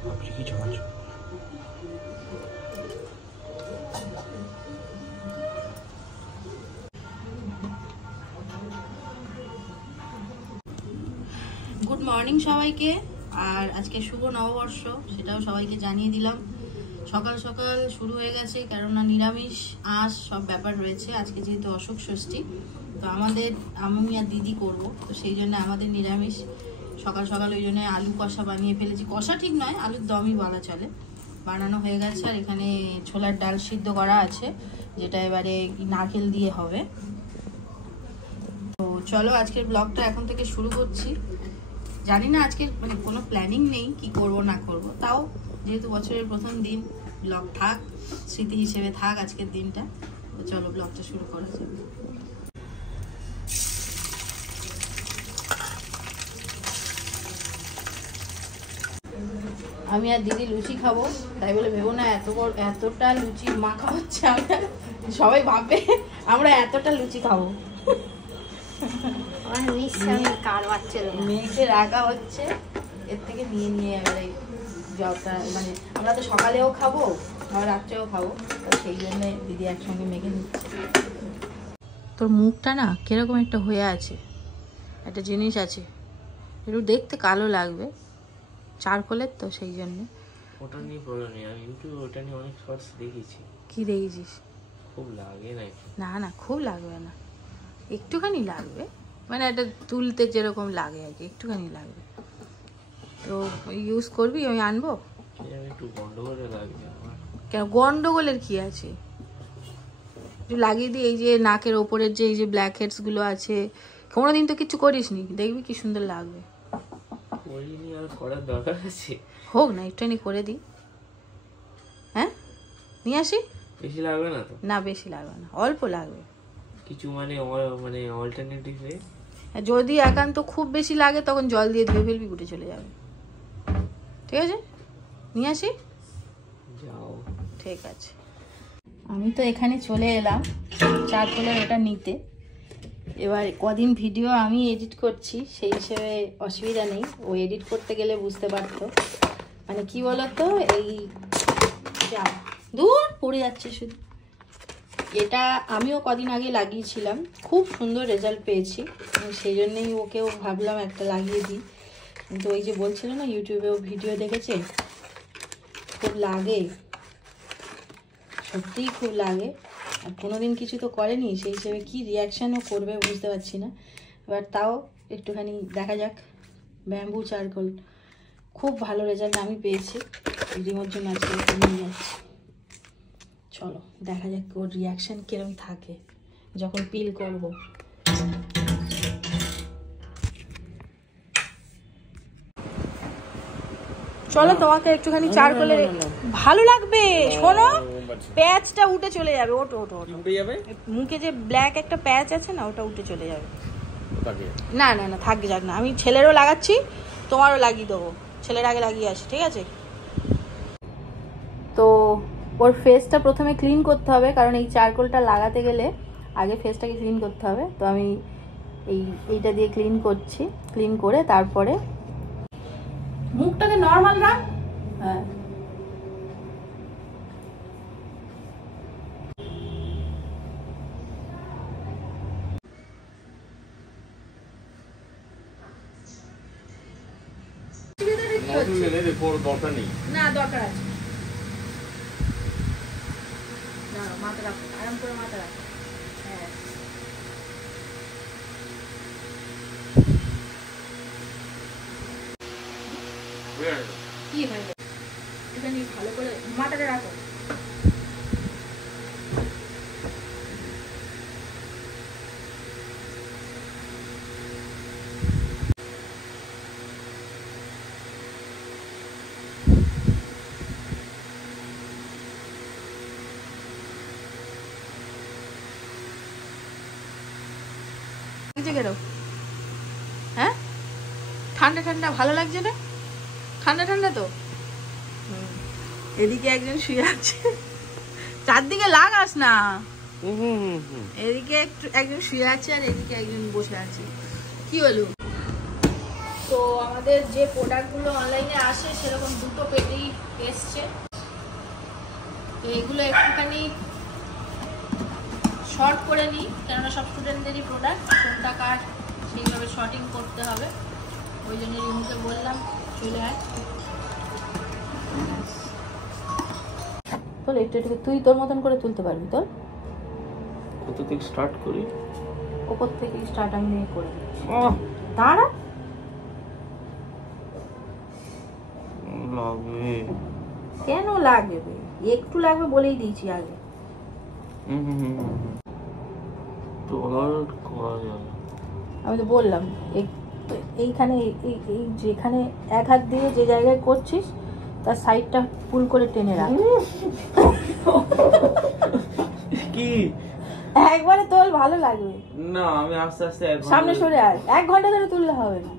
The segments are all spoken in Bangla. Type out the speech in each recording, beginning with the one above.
গুড মর্নিং সবাইকে। আর আজকে শুভ নববর্ষ, সেটাও সবাইকে জানিয়ে দিলাম। সকাল সকাল শুরু হয়ে গেছে, কেননা নিরামিষ আঁশ সব ব্যাপার রয়েছে। আজকে যেহেতু অশোক ষষ্ঠী, তো আমাদের আমি আর দিদি করব, তো সেই জন্য আমাদের নিরামিষ। সকাল সকাল ওই জন্য আলু কষা বানিয়ে ফেলেছি। কষা ঠিক নয়, আলুর দমই বলা চলে। বানানো হয়ে গেছে। আর এখানে ছোলার ডাল সিদ্ধ করা আছে, যেটা এবারে নারকেল দিয়ে হবে। তো চলো আজকের ব্লগটা এখন থেকে শুরু করছি। জানি না আজকে মানে কোনো প্ল্যানিং নেই কি করব না করব, তাও যেহেতু বছরের প্রথম দিন, ব্লগ থাক, স্মৃতি হিসেবে থাক আজকের দিনটা। তো চলো ব্লগটা শুরু করা যাবে। আমি আর দিদি লুচি খাবো, তাই বলে ভেবো না এতটা লুচি মাখা হচ্ছে। সবাই ভাববে আমরা এতটা লুচি খাবো। মেয়েকে রাখা হচ্ছে, এর থেকে নিয়ে নিয়ে এবারে জলটা, মানে আমরা তো সকালেও খাবো আবার রাত্রেও খাবো, তো সেই জন্য দিদি একসঙ্গে মেখে নিচ্ছে। তোর মুখটা না কিরকম একটা হয়ে আছে, একটা জিনিস আছে, একটু দেখতে কালো লাগবে, চারকোলের তো, সেই জন্য। ওটা নিয়ে প্রবলেম নেই, আমি ইউটিউবে ওটা নিয়ে অনেক শর্টস দেখেছি। কি দেখেছিস? খুব লাগে না? না না, খুব লাগবে না, একটুখানি লাগবে, মানে এটা তুলতে যেরকম লাগে আর কি, একটুখানি লাগবে। তো ইউজ করবি, আমি আনবো। একটু গন্ডগোলে লাগবে আমার। কেন গন্ডগোলের কি আছে? একটু লাগিয়ে দিই, এই যে নাকের ওপরের যে এই যে ব্ল্যাক হেডস গুলো আছে। কোনোদিন তো কিছু করিসনি, দেখবি কি সুন্দর লাগবে। করিনি, আর করার দরকার আছে? হোক না, একটুখানি করে দিই। হ্যাঁ, নিয়ে আসি। বেশি লাগবে না তো? না, বেশি লাগবে না, অল্প লাগবে কিছু, মানে অল্টারনেটিভে যদি একান্ত খুব বেশি লাগে তখন জল দিয়ে ধুয়ে ফেলবি, উঠে চলে যাবে। ঠিক আছে, নিয়ে আসি। যাও, ঠিক আছে। আমি তো এখানে চলে এলাম চারকোলের ওটা নিতে। এবার কদিন ভিডিও আমি এডিট করছি, সেই হিসেবে অসুবিধা নেই। ও এডিট করতে গেলে বুঝতে পারতো। মানে কি বলতো, এই দূর পড়ে যাচ্ছে শুধু। এটা আমিও কদিন আগে লাগিয়েছিলাম, খুব সুন্দর রেজাল্ট পেয়েছি, সেই জন্যই ওকেও ভাবলাম একটা লাগিয়ে দিই। কিন্তু ওই যে বলছিল না, ইউটিউবেও ভিডিও দেখেছে, খুব লাগে, সত্যিই খুব লাগে। আর কোনোদিন কিছু তো করেনি, সেই হিসেবে কী রিয়াকশানও করবে বুঝতে পারছি না। এবার তাও একটুখানি দেখা যাক। ব্যাম্বু চারকোল খুব ভালো রেজাল্ট আমি পেয়েছি, রিমোর জন্য আজকে নিয়ে যাচ্ছি। চলো দেখা যাক ওর রিয়াকশান কিরকম থাকে যখন পিল করব। চলো তোমাকে একটুখানি চারকোলের ভালো লাগবে। শোনো, প্যাচটা উঠে চলে যাবে। ওটো ওটো উঠে যাবে, মুখে যে ব্ল্যাক একটা প্যাচ আছে না, ওটা উঠে চলে যাবে। না না না, থাকবে, যাক না। আমি ছেলেরও লাগাচ্ছি, তোমারও লাগিয়ে দেবো। ছেলের আগে লাগিয়ে আসি, ঠিক আছে? তো ওর ফেসটা প্রথমে ক্লিন করতে হবে, কারণ এই চারকোলটা লাগাতে গেলে আগে ফেসটাকে ক্লিন করতে হবে। তো আমি এইটা দিয়ে ক্লিন করছি। ক্লিন করে তারপরে মুখটাকে নর্মাল রাখ। হ্যাঁ, না দরকার আছে না, মাথা রাখো, আরাম করে মাথা রাখো। হ্যাঁ, কি হয়, এখানে ভালো করে মাথাটা রাখো। হ্যাঁ, ঠান্ডা ঠান্ডা ভালো লাগছে না? ঠান্ডা ঠান্ডা তো। এদিকে একজন শুয়ে আছে, চারদিকে লাগাস না। এদিকে একজন শুয়ে আছে আর এদিকে একজন বসে আছে। কি হলো? তো আমাদের যে প্রোডাক্টগুলো অনলাইনে আসে সেরকম দুটো পেটেই এসছে। এগুলো একটুখানি শর্ট করে নিই, কেননা সব স্টুডেন্টদেরই প্রোডাক্ট, কোনটা কার সেইভাবে শর্টিং করতে হবে। ওই জন্য রিমুকে বললাম চলে আয়। তোল একটু একটু, তুই তোর মতন করে তুলতে পারবি। তোর কত থেকে স্টার্ট করি? ওপর থেকে স্টার্ট আমি করে দিচ্ছি। দাঁড়া, লাগবে কেন লাগবে? একটু লাগবে বলেই দিয়েছি আগে। আমি তো বললাম এইখানে এই যেখানে এক হাত দিয়ে যে জায়গায় করছিস তার সাইডটা ফুল করে টেনে রাখ। কি একবারে তোল, ভালো লাগবে না। আমি আস্তে আস্তে সামনে সরে আয়, 1 ঘন্টা ধরে তুললে হবে না।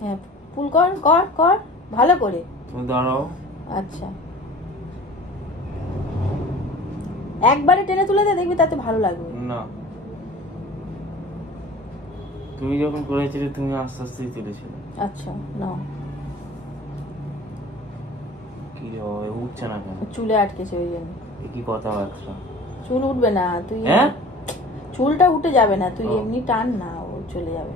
হ্যাঁ, ফুল কর কর কর ভালো করে। তুমি দাঁড়াও। আচ্ছা, একবারে টেনে তুলে দে, দেখবি তাতে ভালো লাগবে। না, তুমি যখন করেছিলে তুমি আস্তে আস্তে তুলেছিলে। আচ্ছা নাও। কি হবে, উঠছে না কেন? চুলে আটকেছে ওই জন্য। কি কথাবার্তা? চুল উঠবে না, তুই চুলটা উঠে যাবে না, তুই এমনি টান না, ও চলে যাবে।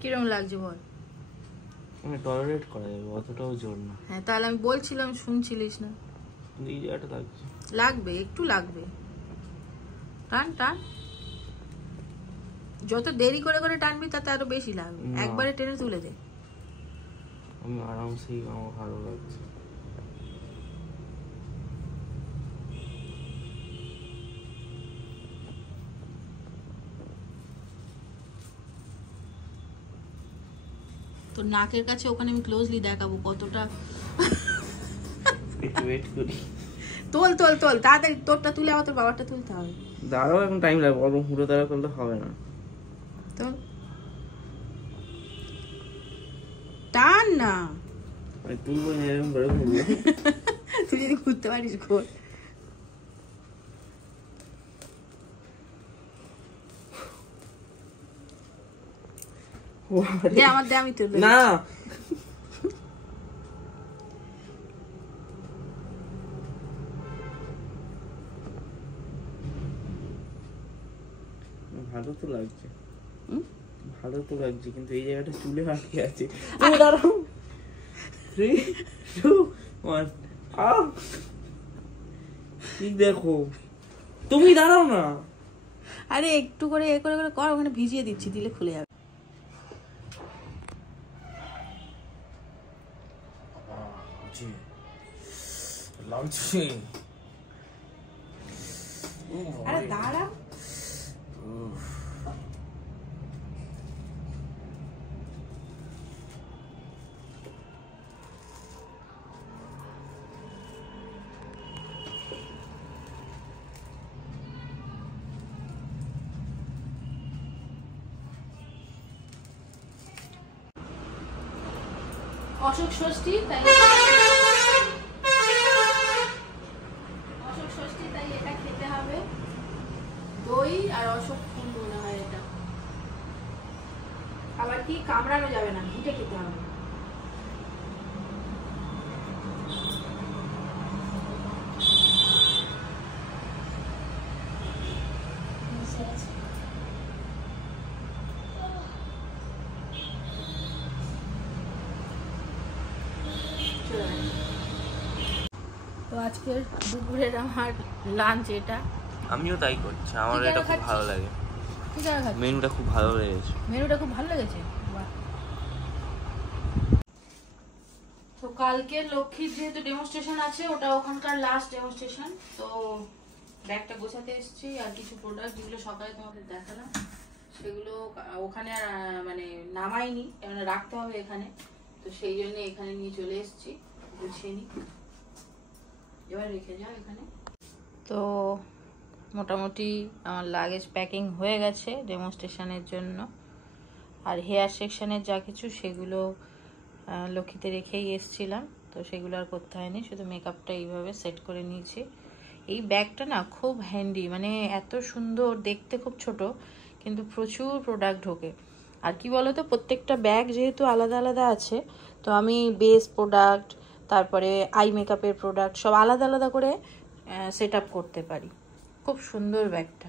কিরকম লাগছে বল? টলারেট করা যাবে, অতটাও জোর না। হ্যাঁ, তাহলে আমি বলছিলাম শুনছিলিস না। এই জায়গাটা লাগছে, লাগবে, একটু লাগবে। টান টান, যত দেরি করে করে টানবি তাতে আরো বেশি লাগবে। একবারে টেনে তুলে দে। আমি আরামসেই, আমার ভালো লাগছে। তো নাকের কাছে ওখানে আমি ক্লোজলি দেখাবো কতটা। একটু ওয়েট করি। তোল তোল তোল তাড়াতাড়ি, তোরটা তুলে আবার তোর বাবারটা তুলতে হবে। দাঁড়াও, এখন টাইম লাগবে, অল্প হুড়ো তাড়া করলে হবে না। তোল, টান না। তুলবো না, এরকম করে ঘুরবো। তুই যদি ঘুরতে পারিস ঘোর। দে আমার, দে আমি তুলবো না। ভালো তো লাগছে, ভালো তো লাগছে, কিন্তু এই জায়গাটা চুলে আটকে আছে। দাঁড়াও, 3, 2, 1 ঠিক দেখো, তুমি দাঁড়াও না। আরে একটু করে এ করে করে কর, ওখানে ভিজিয়ে দিচ্ছি, দিলে খুলে যাবে। লাগছে। আরে দাঁড়া, অশোক ষষ্ঠী তাই এটা খেতে হবে। দই আর অশোক ফুল মনে হয় এটা। আবার কি কামড়ানো যাবে না, ঘুটে খেতে হবে। তো আজকের দুপুরের আমার লাঞ্চ এটা। আমিও তাই করছি, আমার এটা খুব ভালো লাগে। ঠিক আছে, মেনুটা খুব ভালো লেগেছে। মেনুটা খুব ভালো লেগেছে। তো কালকে লক্ষ্মীর যেহেতু ডেমনস্ট্রেশন আছে, ওটা ওখানকার লাস্ট ডেমনস্ট্রেশন। তো ব্যাগটা গোছাতে এসেছি, আর কিছু প্রোডাক্ট যেগুলো সকালে তোমাকে দেখালাম সেগুলো ওখানে আর মানে নামাইনি, কেননা রাখতে হবে এখানে। তো সেই জন্য এখানে নিয়ে চলে এসেছি, গুছিয়ে নিই। এবার রেখে যাও এখানে। তো মোটামুটি আমার লাগেজ প্যাকিং হয়ে গেছে ডেমনস্ট্রেশনের জন্য। আর হেয়ার সেকশনের যা কিছু সেগুলো লক্ষ্মীতে রেখেই এসছিলাম। তো সেগুলো আর করতে হয়নি, শুধু মেকআপটা এইভাবে সেট করে নিয়েছি। এই ব্যাগটা না খুব হ্যান্ডি, মানে এত সুন্দর দেখতে, খুব ছোট কিন্তু প্রচুর প্রোডাক্ট ঢোকে। আর কি বলতো, প্রত্যেকটা ব্যাগ যেহেতু আলাদা আলাদা আছে, তো আমি বেস প্রোডাক্ট, তারপরে আই মেকআপের প্রোডাক্ট সব আলাদা আলাদা করে সেট আপ করতে পারি। খুব সুন্দর ব্যাগটা।